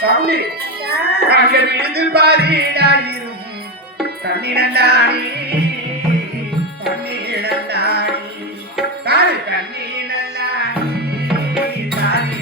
சாமி அங்க விழுது பாரிடாயிரும் கண்ணினண்டாணி கண்ணினண்டாணி தாரி கண்ணினண்டாணி தாரி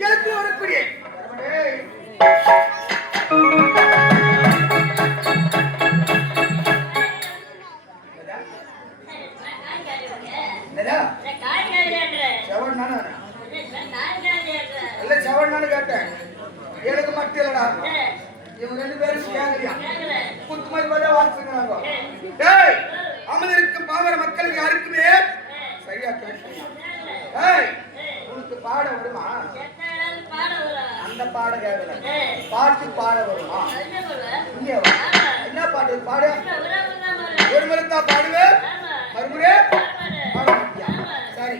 எனக்கு வரக்கூடிய கேட்டேன் எனக்கு மட்டும் இல்லடா இவங்க 2 பேரும் கேங்கறியா குத்துமதி போல வாசிக்கிறாங்க டேய் அமர்ந்திருக்கும் பாமர மக்களுக்கு யாருக்குமே சரியா கேட்கலையா ஏய் உனக்கு பாட வருமா அந்த பாட கேட்கல பாட்டு பாட வருமா என்ன பாட்டு பாடு ஒரு முறை தான் பாடுவேன் மறுமுறை சரி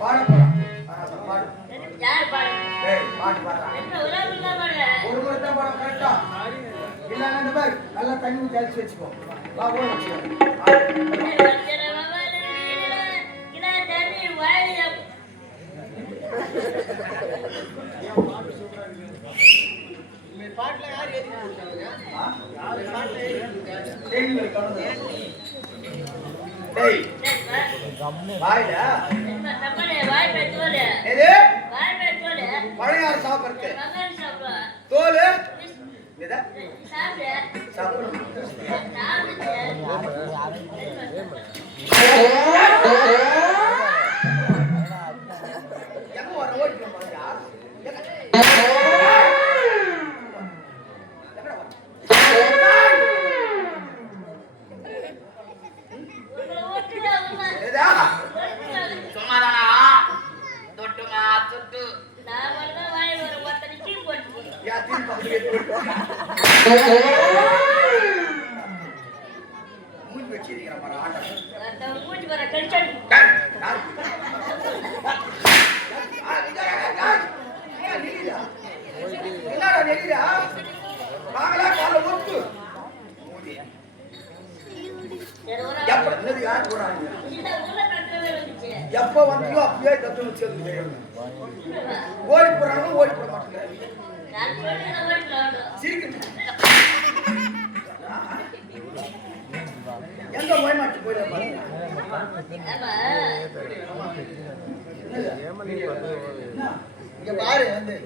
பாட போறான் ஒரு முறை தான் பாடம் கரெக்டா இல்லைன்னா இந்த மாதிரி நல்லா தண்ணி ஊற்றி அழிச்சு வச்சுக்கோ பாட்டுல யார் பழையார் சாப்பிடுறது தோல் எங்க வர ஓடிக்கணும் மூஞ்சி வச்சிருக்கிற என்னடா நெறியா வாங்கலா கால ஒத்து எப்ப வந்தியோ அப்பயே தத்துவம் சேர்ந்து ஓடி போறாங்க ஓடி போட மாட்டேங்க எங்க போய் மாட்டி போயிட இங்க பாரு வந்து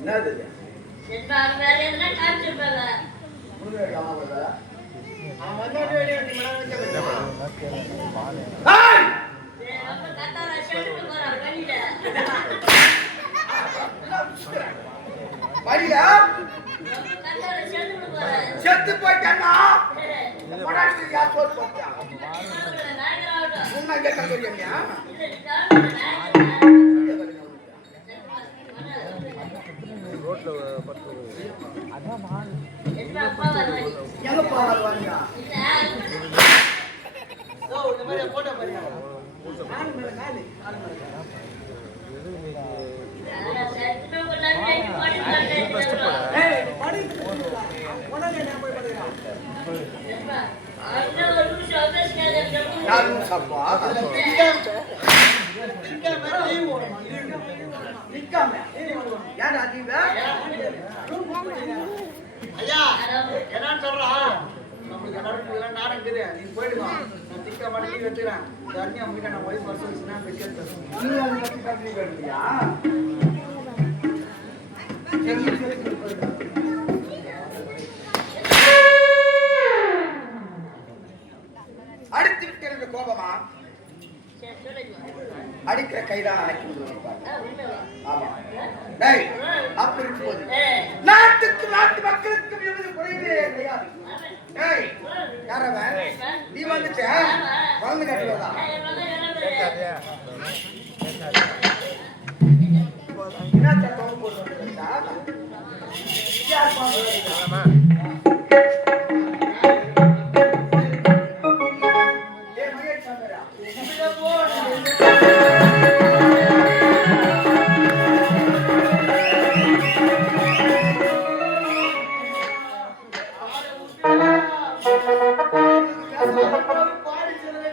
என்னது செத்து போயிட்டா ஐயா என்னன்னு சொல்றான் நம்மளுக்கு எல்லாரும் நாடம் இருக்குது நீ போயிடுவா நான் திக்கா மடக்கி வச்சுக்கிறேன் தண்ணி அவங்க நான் வயசு வருஷம் வச்சுன்னா அடுத்து விட்டு எனக்கு கோபமா அடிக்கிற கைதான் ஆமா டேய் அப்படி இருக்கும்போது நாட்டுக்கு நாட்டு மக்களுக்கு விருது குறைவே கிடையாது டேய் யாரவன் நீ வந்துட்ட வளர்ந்து கட்டுவதா என்ன தப்பு போடுறா யார் பாடுறா பாடி சொல்ல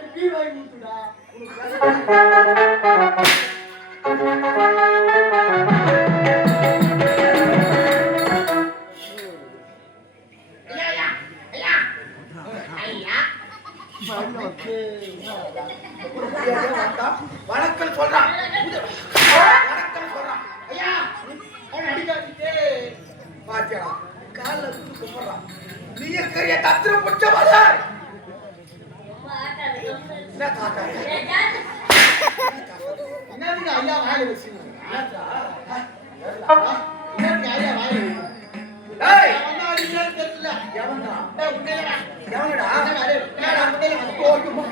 வணக்கம் சொல்றான் வணக்கம் சொல்றான் ஐயா அவன் அடிக்காதீங்க பாத்தியா கால்ல தூக்கி கும்பிடுறான் நீ கரிய தத்திர புடிச்ச வர என்ன தாத்தா என்னதுக்கு ஐயா வாயில வச்சீங்க என்னதுக்கு ஐயா வாயில டேய் அவன் அடிக்கிறான்னு தெரியல எவன்டா டேய் உன்னையடா எவன்டா என்னடா முட்டையில போடுமா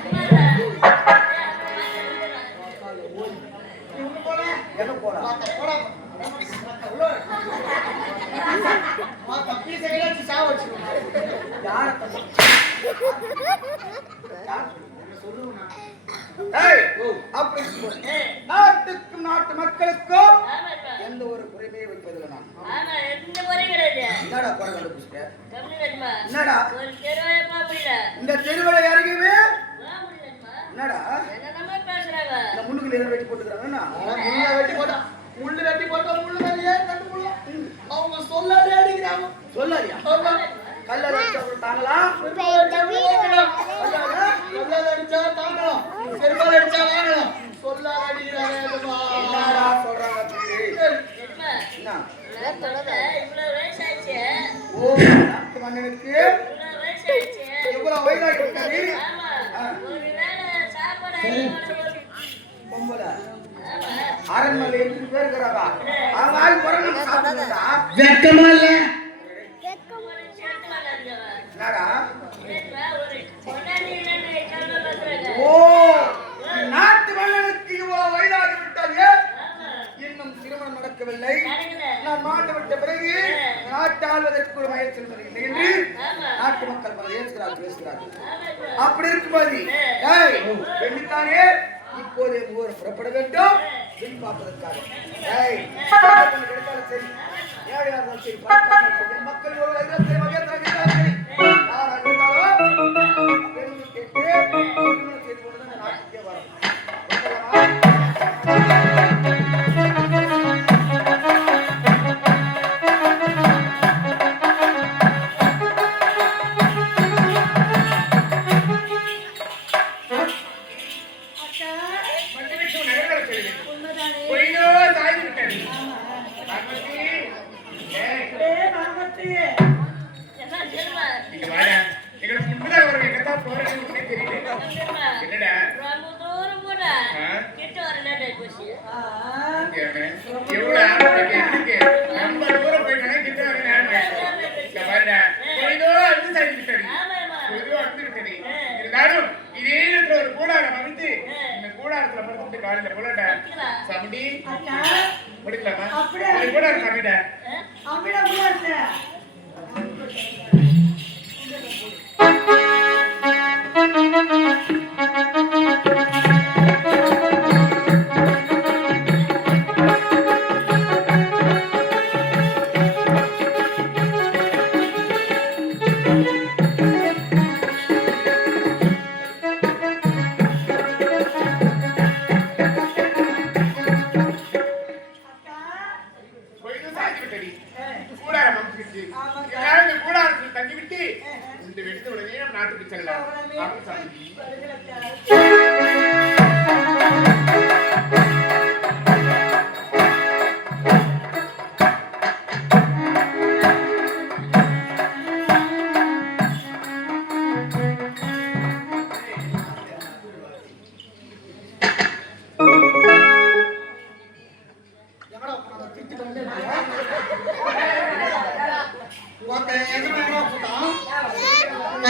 என்ன போடா போடா மாத்த பீஸ் எல்லாம் சாவ வச்சிருக்க யார சொல்லுங்க ஏய் அப்படி நாட்டுக்கு நாட்டு மக்களுக்கும் எந்த ஒரு குறைமே வைப்பதில்லை நான் ஆமா எந்த குறை கிடையாது என்னடா குறை கண்டுபிடிச்சிட்ட என்னடா ஒரு தெருவளைப்பா புரியல இந்த தெருவளை யாருக்குமே என்னடா என்னமா பேசுறாங்க இந்த முள்ளுக்கு நேரா வெட்டி போட்டுக்கறாங்கனா முள்ள வெட்டி போட்டா முள்ளு வெட்டி போட்டா முள்ளு மேலயே கட்டு முள்ள அவங்க சொல்லாதே அடிக்குறாங்க சொல்லாதியா கல்லால அடிச்சா தாங்களா கல்லால அடிச்சா தாங்கலாம் செருப்பால அடிச்சா வாங்கலாம் சொல்லாத அடிக்குறாங்க என்னடா சொல்றாங்க என்ன இவ்வளவு வயசாச்சு ஓ நாட்டு மன்னனுக்கு இவ்வளவு வயசாச்சு எவ்வளவு வயசாகி விட்டாரு ஒருவேளை சாப்பாடு பொம்பள அரண்மனை எத்தனை பேர் இருக்கிறாங்க அவங்க ஆள் குறைஞ்சு சாப்பிடுறா வெக்கமா இல்ல என்னடா ஓ நாட்டு மன்னனுக்கு இவ்வளவு வயதாகி விட்டாங்க இன்னும் திருமணம் நடக்கவில்லை நான் மாண்டு விட்ட பிறகு நாட்டு ஆள்வதற்கு ஒரு முயற்சி இல்லை என்று நாட்டு மக்கள் பல ஏற்கிறார்கள் பேசுகிறார்கள் அப்படி இருக்கும்போது பெண்ணுத்தானே இப்போது ஊர் புறப்பட வேண்டும் பெண் பார்ப்பதற்காக கிடைத்தாலும் சரி ஏழையாக சரி மக்கள் பெண்ணு கேட்டு செய்து கொண்டு நாட்டுக்கே வரும்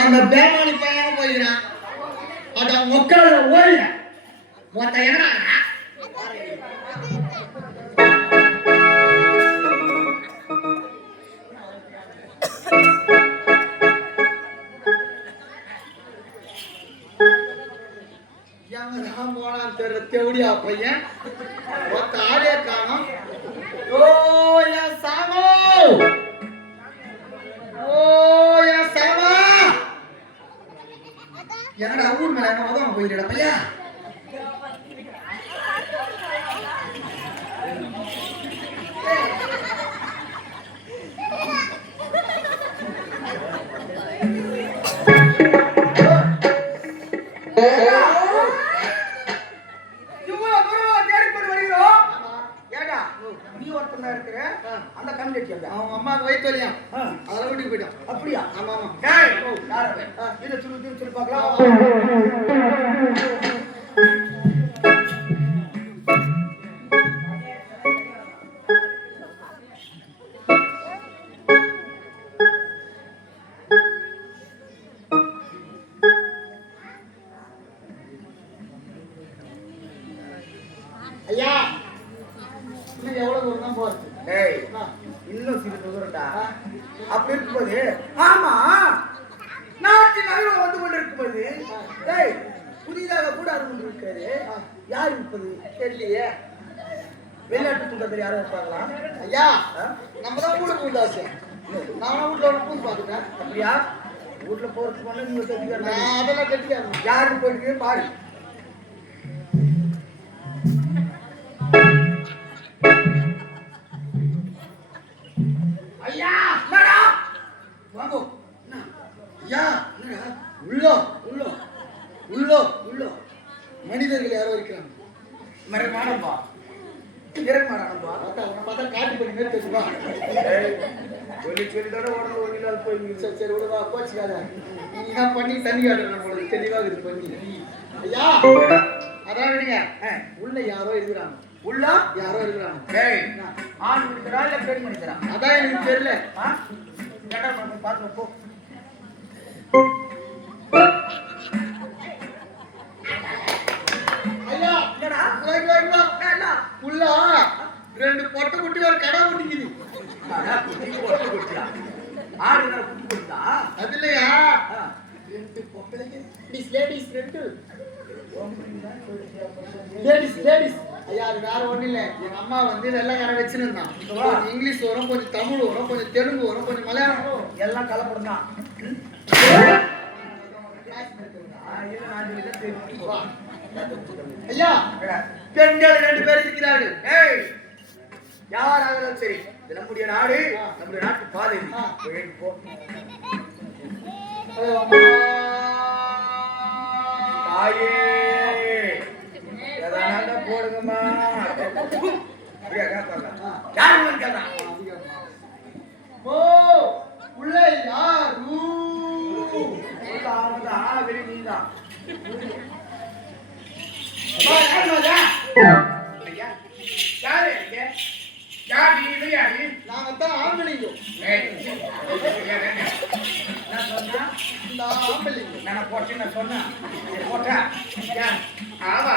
அந்த பேமானி பையன் போயிடுறான் அத முக்கால ஓடல மொத்த என்ன போனான்னு தெரியல தேவடியா பையன் மொத்த ஆடே காணும் ஓ என் சாமோ என்னடா ஊர் மேல என்ன உதவ போயிடா பையா கண் கட்டி வந்தா அவங்க அம்மாவுக்கு வயிற்று வலியா அதெல்லாம் வீட்டுக்கு போயிட்டான். அப்படியா? ஆமா ஆமா. டேய் யார் அவன்? இத துரு பார்க்கலாம். ஐயா இன்னும் எவ்வளவு தூரம் தான் போறது? டேய் இன்னும் சிறிது தூரம்டா. அப்படி இருக்கும்போது ஆமா நாட்டின் நகரம் வந்து கொண்டிருக்கும்போது டேய் புதிதாக கூட அது கொண்டு இருக்காரு. யார் இருப்பது தெரியலையே. வெளிநாட்டு தூக்கத்தில் யாரும் இருப்பாங்களா? ஐயா நம்ம தான் வீடு பூந்தாச்சு. நான் வீட்டுல ஒரு பூந்து பாத்துட்டேன். அப்படியா? வீட்டுல போறதுக்கு முன்னாடி நீங்க தெரிஞ்சுக்கிறேன். நான் அதெல்லாம் கட்டிக்காரு. யாரு போயிட்டு பாரு. ஐயா என்னடா வாங்கோ. ஐயா உள்ளோ உள்ளோ உள்ளோ உள்ளோ மனிதர்கள் யாரோ இருக்கிறாங்க. மரமானப்பா இறங்கமானப்பா. நம்ம பார்த்தா காட்டு பண்ணி மாதிரி தெரியுமா? சொல்லி சொல்லிதானே உடனே ஒரு நாள் போய் சரி சரி விடுவா கோச்சிக்காத. நீ தான் பண்ணி தண்ணி காட்டுற நம்மளுக்கு தெளிவாக இது பண்ணி. ஐயா அதான் விடுங்க. உள்ள யாரோ இருக்கிறாங்க. உள்ள யாரோ இருக்கிறாங்க. ஏய் ஆண் மனிதரா இல்ல பெண் மனிதரா? அதான் எனக்கு தெரியல. கேட்டா பார்த்து போ. ஐயா என்னடா உள்ள ரெண்டு பொட்டை குட்டி ஒரு கடை குட்டிக்குது. ஆடு குட்டி கொடுத்தா அது இல்லையா ரெண்டு பொட்டலைங்க லேடிஸ் ரெண்டு லேடிஸ். ஐயா அது வேற ஒண்ணும் இல்ல. எங்க அம்மா வந்து வெள்ளைக்கார வச்சிருந்தான். கொஞ்சம் இங்கிலீஷ் வரும், கொஞ்சம் தமிழ் வரும், கொஞ்சம் தெலுங்கு வரும், கொஞ்சம் மலையாளம் வரும். எல்லாம் கலப்படம் தான். ஐயா பெண்கள் ரெண்டு பேர் இருக்கிறார்கள். ஏய் யாராக சரி இது நம்முடைய நாடு, நம்முடைய நாட்டு பாதை. போ தாயே எதனால போடுங்கம்மா. யாரு கேட்கலாம்? ஓ உள்ள யாரு? வெளி நீதான். நாங்கத்தான் ஆம்பளைங்க. இந்த ஆம்பளைங்க நான் போட்டு நான் சொன்னேன் போட்டா. ஆமா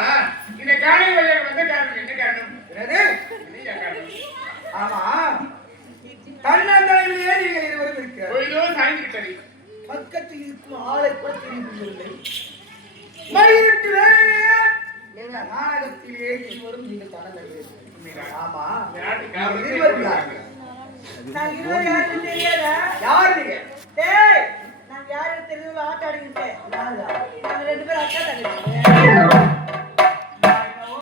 இந்த காலை வழியாக வந்த காரணம் என்ன காரணம்? ஆமா தன்னந்தனிலே நீங்கள் இருவரும் இருக்கிறார். பக்கத்தில் இருக்கும் ஆளை கூட தெரிவிக்கவில்லை. மயிலிட்டு எங்க நாடகத்திலே இருவரும் நீங்கள் தனது. ஆமா இருவர் யாரு? நான் இருவர் யாருன்னு தெரியாதா? யார் நீங்க? டேய் நான் யாருன்னு தெரியல ஆட்ட ஆடிக்கிட்டேன்.